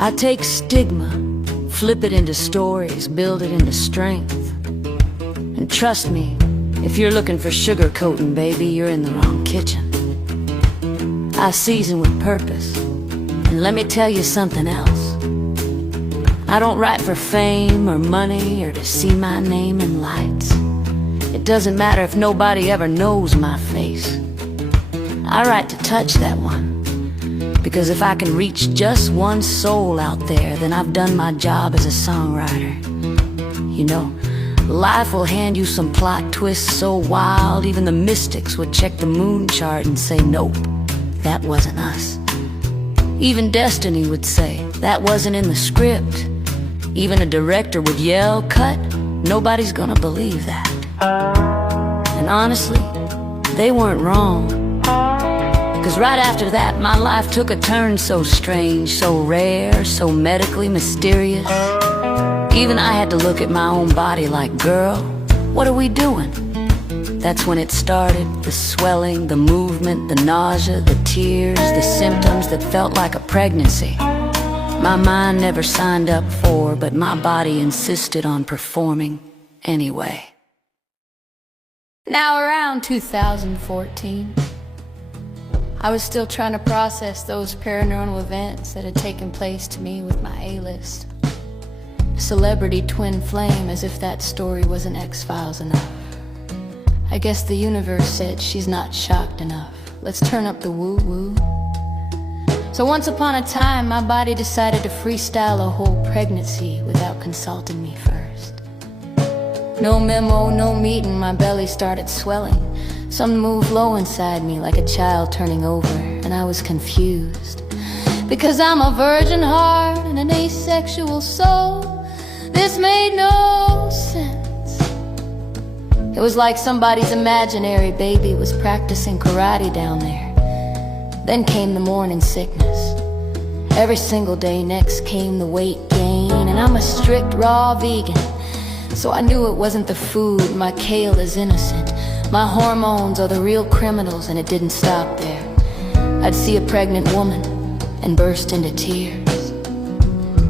I take stigma, flip it into stories, build it into strength. And trust me, if you're looking for sugarcoating, baby, you're in the wrong kitchen. I season with purpose. And let me tell you something else. I don't write for fame or money or to see my name in lights. It doesn't matter if nobody ever knows my face. I write to touch that one. Because if I can reach just one soul out there, then I've done my job as a songwriter. You know, life will hand you some plot twists so wild, even the mystics would check the moon chart and say, nope, that wasn't us. Even destiny would say, that wasn't in the script. Even a director would yell, cut. Nobody's gonna believe that. And honestly, they weren't wrong. Because right after that, my life took a turn so strange, so rare, so medically mysterious. Even I had to look at my own body like, girl, what are we doing? That's when it started, the swelling, the movement, the nausea, the tears, the symptoms that felt like a pregnancy. My mind never signed up for, but my body insisted on performing anyway. Now around 2014, I was still trying to process those paranormal events that had taken place to me with my A-list. Celebrity twin flame, as if that story wasn't X-Files enough. I guess the universe said she's not shocked enough. Let's turn up the woo-woo. So once upon a time, my body decided to freestyle a whole pregnancy without consulting me first. No memo, no meeting, my belly started swelling. Something moved low inside me like a child turning over, and I was confused. Because I'm a virgin heart and an asexual soul, this made no sense. It was like somebody's imaginary baby was practicing karate down there. Then came the morning sickness. Every single day next came the weight gain, and I'm a strict raw vegan. So I knew it wasn't the food, my kale is innocent. My hormones are the real criminals, and it didn't stop there. I'd see a pregnant woman and burst into tears.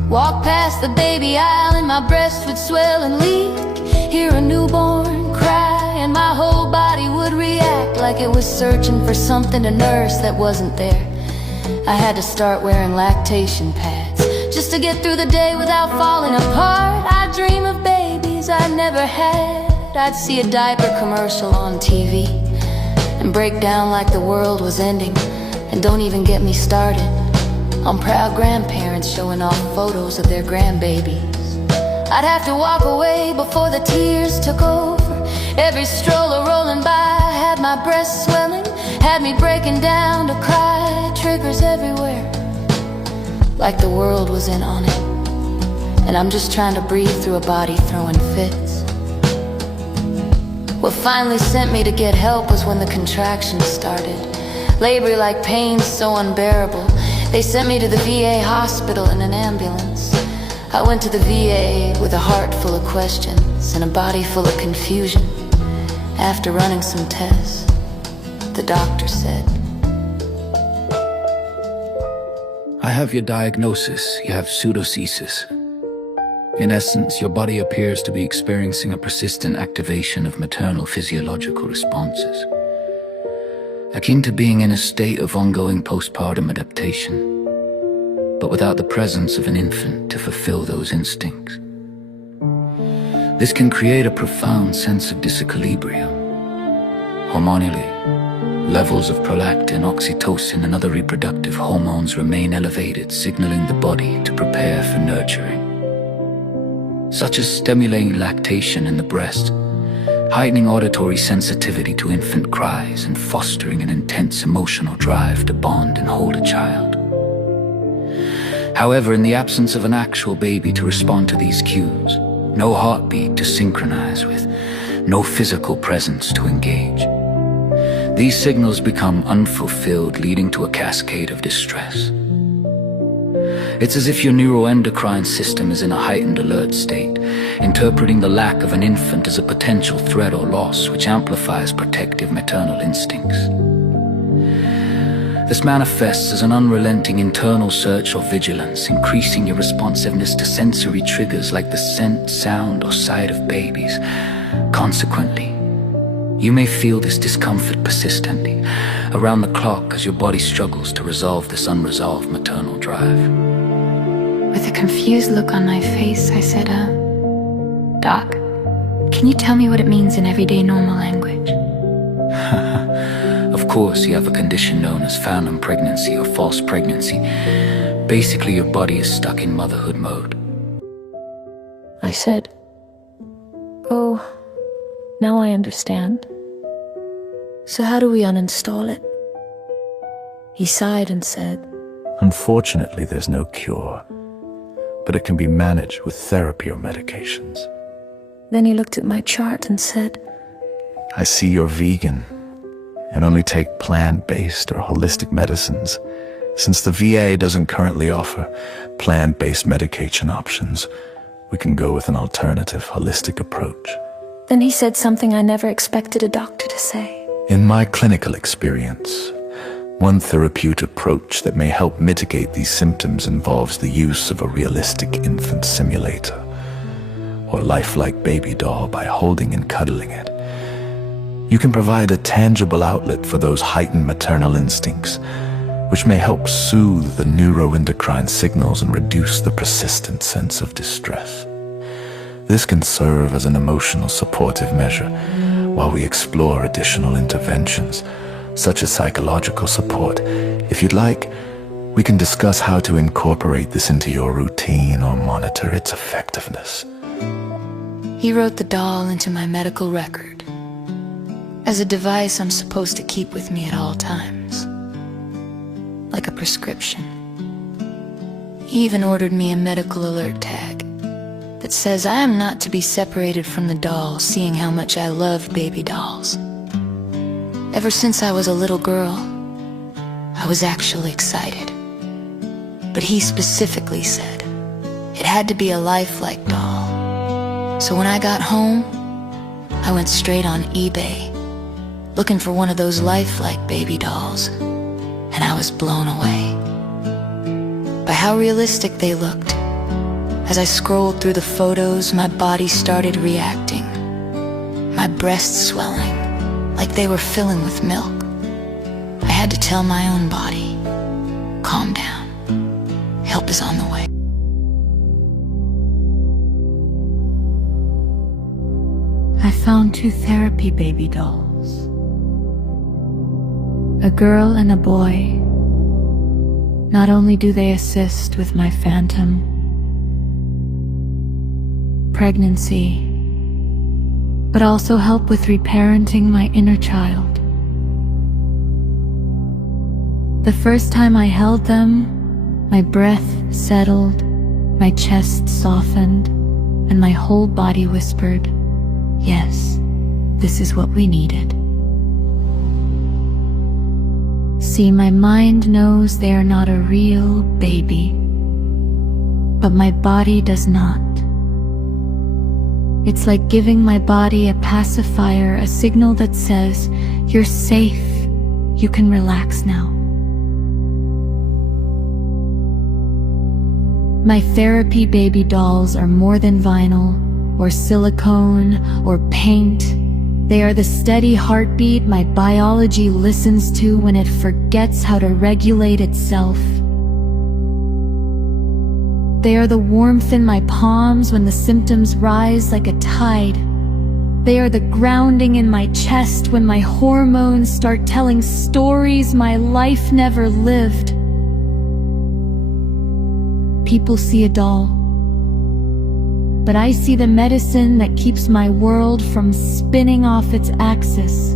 Walk past the baby aisle and my breast would swell and leak. Hear a newborn cry and my whole body would react like it was searching for something to nurse that wasn't there. I had to start wearing lactation pads just to get through the day without falling apart. I dream of babies I never had. I'd see a diaper commercial on TV and break down like the world was ending. And don't even get me started on proud grandparents showing off photos of their grandbabies. I'd have to walk away before the tears took over. Every stroller rolling by had my breast swelling, had me breaking down to cry. Triggers everywhere, like the world was in on it. And I'm just trying to breathe through a body throwing fits. What finally sent me to get help was when the contractions started. Labor like pain so unbearable. They sent me to the VA hospital in an ambulance. I went to the VA with a heart full of questions and a body full of confusion. After running some tests, the doctor said, I have your diagnosis. You have pseudocyesis. In essence, your body appears to be experiencing a persistent activation of maternal physiological responses, akin to being in a state of ongoing postpartum adaptation, but without the presence of an infant to fulfill those instincts. This can create a profound sense of disequilibrium. Hormonally, levels of prolactin, oxytocin, and other reproductive hormones remain elevated, signaling the body to prepare for nurturing, such as stimulating lactation in the breast, heightening auditory sensitivity to infant cries, and fostering an intense emotional drive to bond and hold a child. However, in the absence of an actual baby to respond to these cues, no heartbeat to synchronize with, no physical presence to engage, these signals become unfulfilled, leading to a cascade of distress. It's as if your neuroendocrine system is in a heightened alert state, interpreting the lack of an infant as a potential threat or loss, which amplifies protective maternal instincts. This manifests as an unrelenting internal search or vigilance, increasing your responsiveness to sensory triggers like the scent, sound, or sight of babies. Consequently, you may feel this discomfort persistently, around the clock as your body struggles to resolve this unresolved maternal drive. With a confused look on my face, I said, Doc, can you tell me what it means in everyday normal language? Of course, you have a condition known as phantom pregnancy or false pregnancy. Basically, your body is stuck in motherhood mode. I said, oh, now I understand. So how do we uninstall it? He sighed and said, Unfortunately, there's no cure, but it can be managed with therapy or medications. Then he looked at my chart and said, I see you're vegan and only take plant-based or holistic medicines. Since the VA doesn't currently offer plant-based medication options, we can go with an alternative holistic approach. Then he said something I never expected a doctor to say. In my clinical experience, one therapeutic approach that may help mitigate these symptoms involves the use of a realistic infant simulator or lifelike baby doll. By holding and cuddling it, you can provide a tangible outlet for those heightened maternal instincts, which may help soothe the neuroendocrine signals and reduce the persistent sense of distress. This can serve as an emotional supportive measure while we explore additional interventions, such as psychological support. If you'd like, we can discuss how to incorporate this into your routine or monitor its effectiveness. He wrote the doll into my medical record as a device I'm supposed to keep with me at all times, like a prescription. He even ordered me a medical alert tag that says I am not to be separated from the doll, seeing how much I love baby dolls. Ever since I was a little girl, I was actually excited. But he specifically said it had to be a lifelike doll. So when I got home, I went straight on eBay, looking for one of those lifelike baby dolls, and I was blown away by how realistic they looked. As I scrolled through the photos, my body started reacting, my breasts swelling like they were filling with milk. I had to tell my own body, calm down, help is on the way. I found 2 therapy baby dolls, a girl and a boy. Not only do they assist with my phantom pregnancy, but also help with reparenting my inner child. The first time I held them, my breath settled, my chest softened, and my whole body whispered, yes, this is what we needed. See, my mind knows they are not a real baby, but my body does not. It's like giving my body a pacifier, a signal that says, you're safe, you can relax now. My therapy baby dolls are more than vinyl, or silicone, or paint. They are the steady heartbeat my biology listens to when it forgets how to regulate itself. They are the warmth in my palms when the symptoms rise like a tide. They are the grounding in my chest when my hormones start telling stories my life never lived. People see a doll, but I see the medicine that keeps my world from spinning off its axis.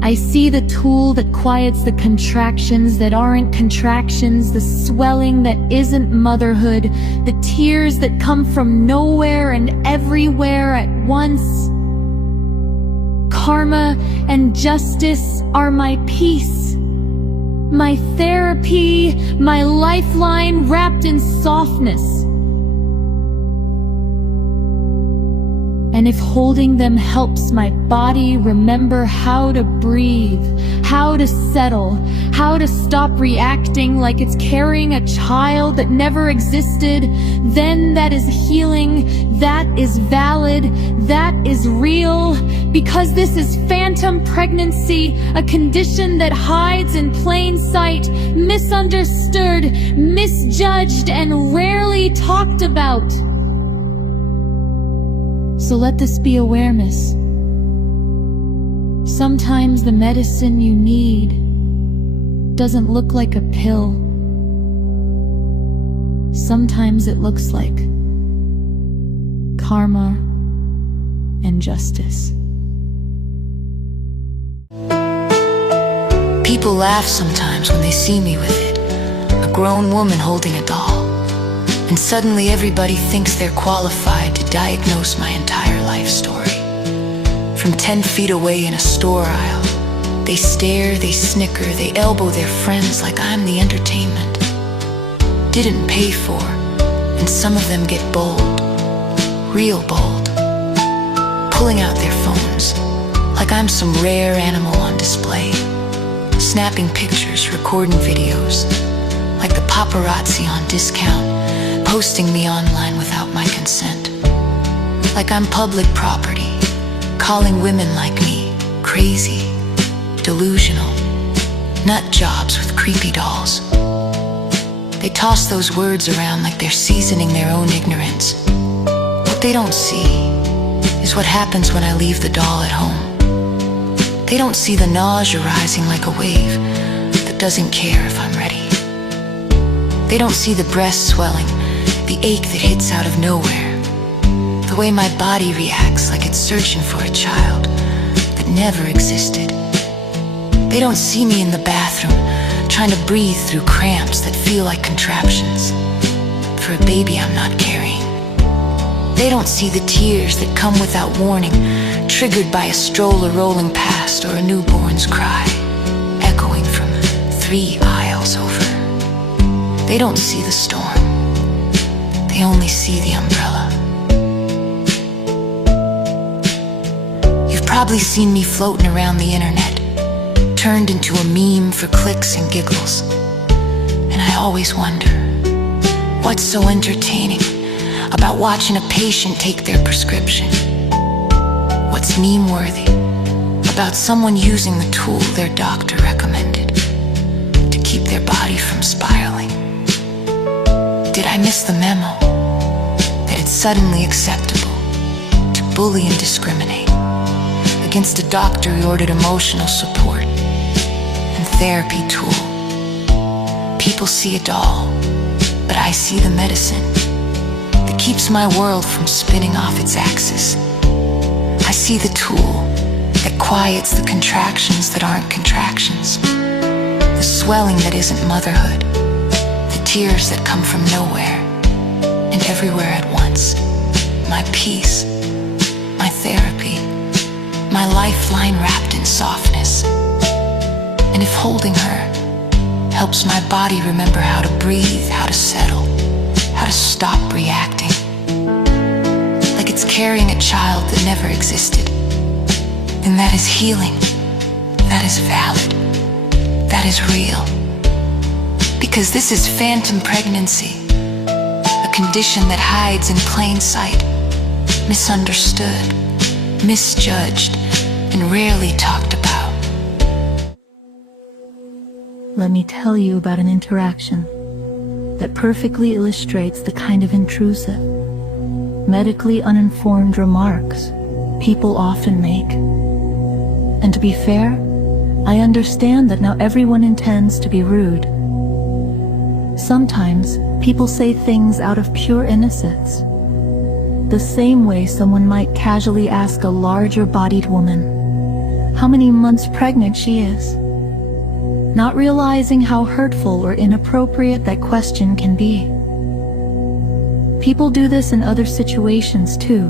I see the tool that quiets the contractions that aren't contractions, the swelling that isn't motherhood, the tears that come from nowhere and everywhere at once. Karma and justice are my peace, my therapy, my lifeline wrapped in softness. And if holding them helps my body remember how to breathe, how to settle, how to stop reacting like it's carrying a child that never existed, then that is healing, that is valid, that is real, because this is phantom pregnancy, a condition that hides in plain sight, misunderstood, misjudged, and rarely talked about. So let this be awareness. Sometimes the medicine you need doesn't look like a pill. Sometimes it looks like karma and justice. People laugh sometimes when they see me with it, a grown woman holding a doll. And suddenly everybody thinks they're qualified to diagnose my entire life story. From 10 feet away in a store aisle, they stare, they snicker, they elbow their friends like I'm the entertainment. Didn't pay for, and some of them get bold, real bold, pulling out their phones like I'm some rare animal on display, snapping pictures, recording videos, like the paparazzi on discount, posting me online without my consent, like I'm public property, calling women like me crazy, delusional, nut jobs with creepy dolls. They toss those words around like they're seasoning their own ignorance. What they don't see is what happens when I leave the doll at home. They don't see the nausea rising like a wave that doesn't care if I'm ready. They don't see the breast swelling, the ache that hits out of nowhere, the way my body reacts like it's searching for a child that never existed. They don't see me in the bathroom, trying to breathe through cramps that feel like contraptions for a baby I'm not carrying. They don't see the tears that come without warning, triggered by a stroller rolling past or a newborn's cry, echoing from 3 aisles over. They don't see the storm. They only see the umbrella. You've probably seen me floating around the internet, turned into a meme for clicks and giggles. And I always wonder, what's so entertaining about watching a patient take their prescription? What's meme-worthy about someone using the tool their doctor recommended to keep their body from spiraling? Did I miss the memo that it's suddenly acceptable to bully and discriminate against a doctor who ordered emotional support and therapy tool? People see a doll, but I see the medicine that keeps my world from spinning off its axis. I see the tool that quiets the contractions that aren't contractions, the swelling that isn't motherhood, the tears that come from nowhere and everywhere at once. My peace, my therapy, my lifeline wrapped in softness. And if holding her helps my body remember how to breathe, how to settle, how to stop reacting, like it's carrying a child that never existed, then that is healing, that is valid, that is real. Because this is phantom pregnancy, a condition that hides in plain sight, misunderstood, misjudged, and rarely talked about. Let me tell you about an interaction that perfectly illustrates the kind of intrusive, medically uninformed remarks people often make. And to be fair, I understand that not everyone intends to be rude. Sometimes people say things out of pure innocence, the same way someone might casually ask a larger-bodied woman how many months pregnant she is, not realizing how hurtful or inappropriate that question can be. People do this in other situations too,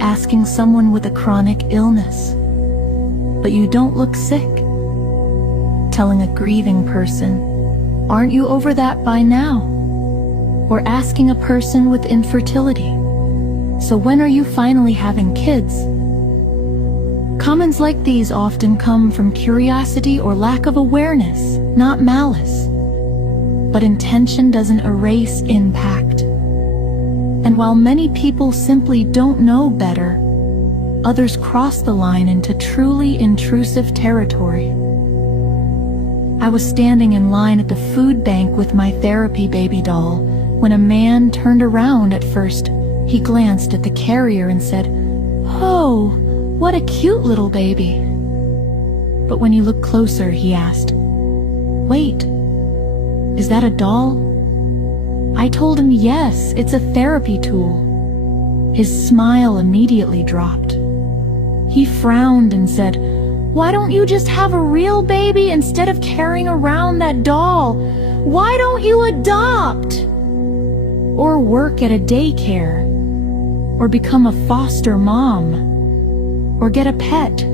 asking someone with a chronic illness, "But you don't look sick," telling a grieving person, "Aren't you over that by now?" Or asking a person with infertility, "So when are you finally having kids?" Comments like these often come from curiosity or lack of awareness, not malice. But intention doesn't erase impact. And while many people simply don't know better, others cross the line into truly intrusive territory. I was standing in line at the food bank with my therapy baby doll when a man turned around. At first, he glanced at the carrier and said, "Oh, what a cute little baby." But when he looked closer, he asked, "Wait, is that a doll?" I told him, "Yes, it's a therapy tool." His smile immediately dropped. He frowned and said, "Why don't you just have a real baby instead of carrying around that doll? Why don't you adopt? Or work at a daycare? Or become a foster mom? Or get a pet?"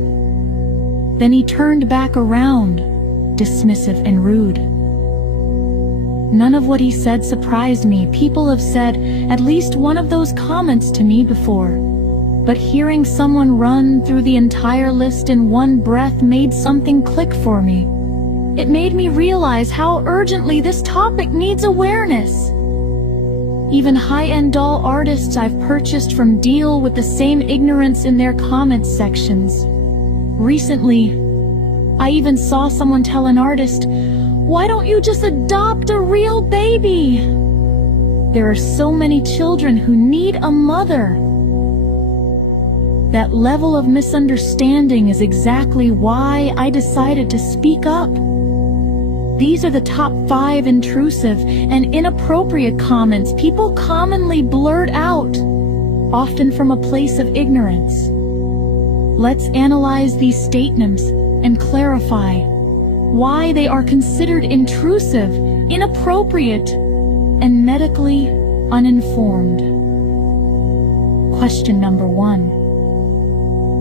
Then he turned back around, dismissive and rude. None of what he said surprised me. People have said at least one of those comments to me before. But hearing someone run through the entire list in one breath made something click for me. It made me realize how urgently this topic needs awareness. Even high-end doll artists I've purchased from deal with the same ignorance in their comments sections. Recently, I even saw someone tell an artist, "Why don't you just adopt a real baby?" There are so many children who need a mother. That level of misunderstanding is exactly why I decided to speak up. These are the top 5 intrusive and inappropriate comments people commonly blurt out, often from a place of ignorance. Let's analyze these statements and clarify why they are considered intrusive, inappropriate, and medically uninformed. Question number 1.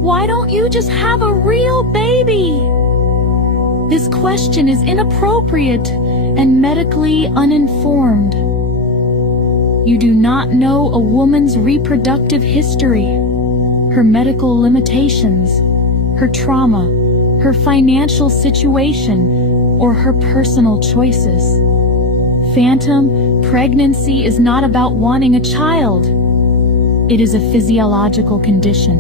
Why don't you just have a real baby? This question is inappropriate and medically uninformed. You do not know a woman's reproductive history, her medical limitations, her trauma, her financial situation, or her personal choices. Phantom pregnancy is not about wanting a child. It is a physiological condition.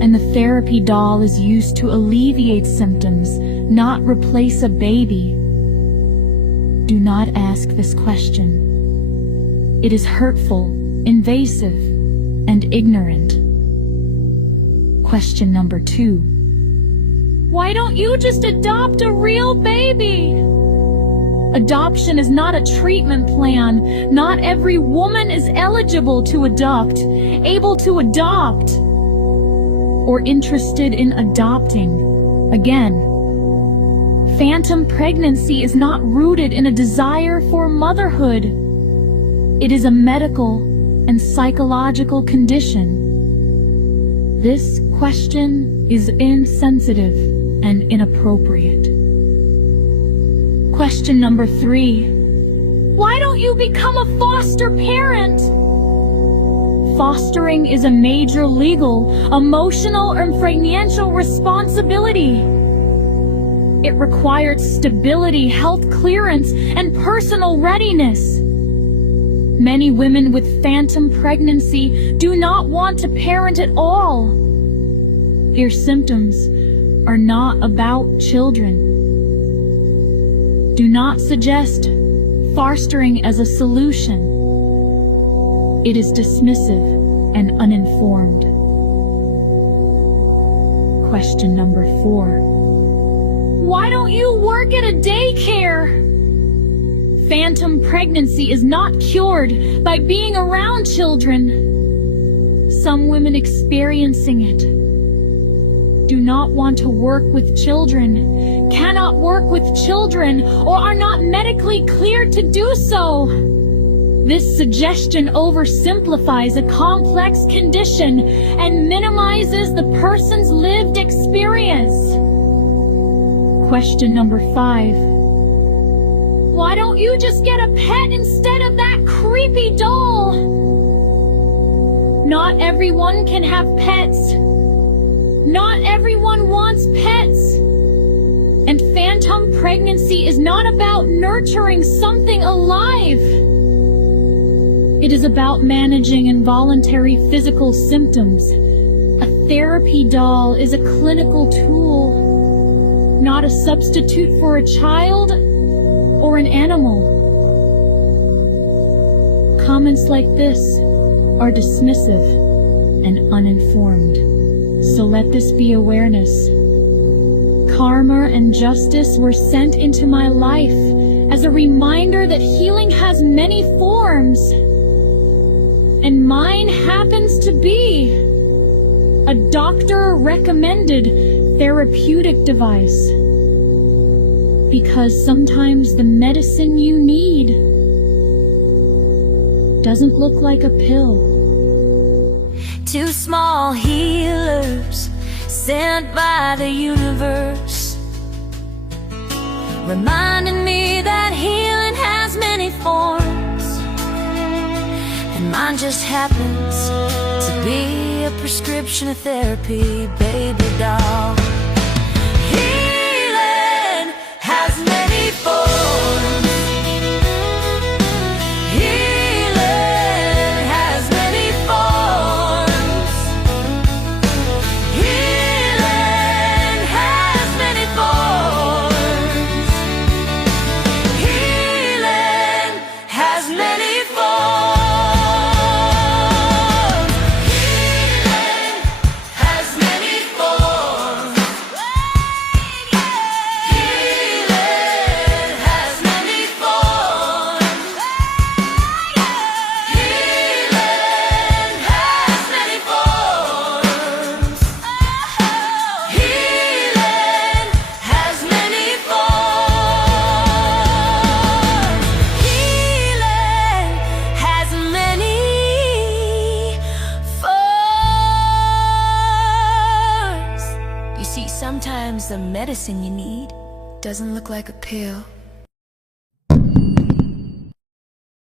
And the therapy doll is used to alleviate symptoms, not replace a baby. Do not ask this question. It is hurtful, invasive, and ignorant. Question number 2. Why don't you just adopt a real baby? Adoption is not a treatment plan. Not every woman is eligible to adopt, able to adopt, or interested in adopting. Again, phantom pregnancy is not rooted in a desire for motherhood. It is a medical and psychological condition. This question is insensitive and inappropriate. Question number 3. Why don't you become a foster parent? Fostering is a major legal, emotional, and financial responsibility. It required stability, health clearance, and personal readiness. Many women with phantom pregnancy do not want to parent at all. Their symptoms are not about children. Do not suggest fostering as a solution. It is dismissive and uninformed. Question number 4. Why don't you work at a daycare? Phantom pregnancy is not cured by being around children. Some women experiencing it do not want to work with children, cannot work with children, or are not medically cleared to do so. This suggestion oversimplifies a complex condition and minimizes the person's lived experience. Question number 5. Why don't you just get a pet instead of that creepy doll? Not everyone can have pets. Not everyone wants pets. And phantom pregnancy is not about nurturing something alive. It is about managing involuntary physical symptoms. A therapy doll is a clinical tool, not a substitute for a child or an animal. Comments like this are dismissive and uninformed. So let this be awareness. Karma and justice were sent into my life as a reminder that healing has many forms. And mine happens to be a doctor-recommended therapeutic device. Because sometimes the medicine you need doesn't look like a pill. Two small healers sent by the universe, reminding me that healing has many forms, and mine just happens to be a prescription of therapy, baby doll. Healing has many forms. Sometimes the medicine you need doesn't look like a pill.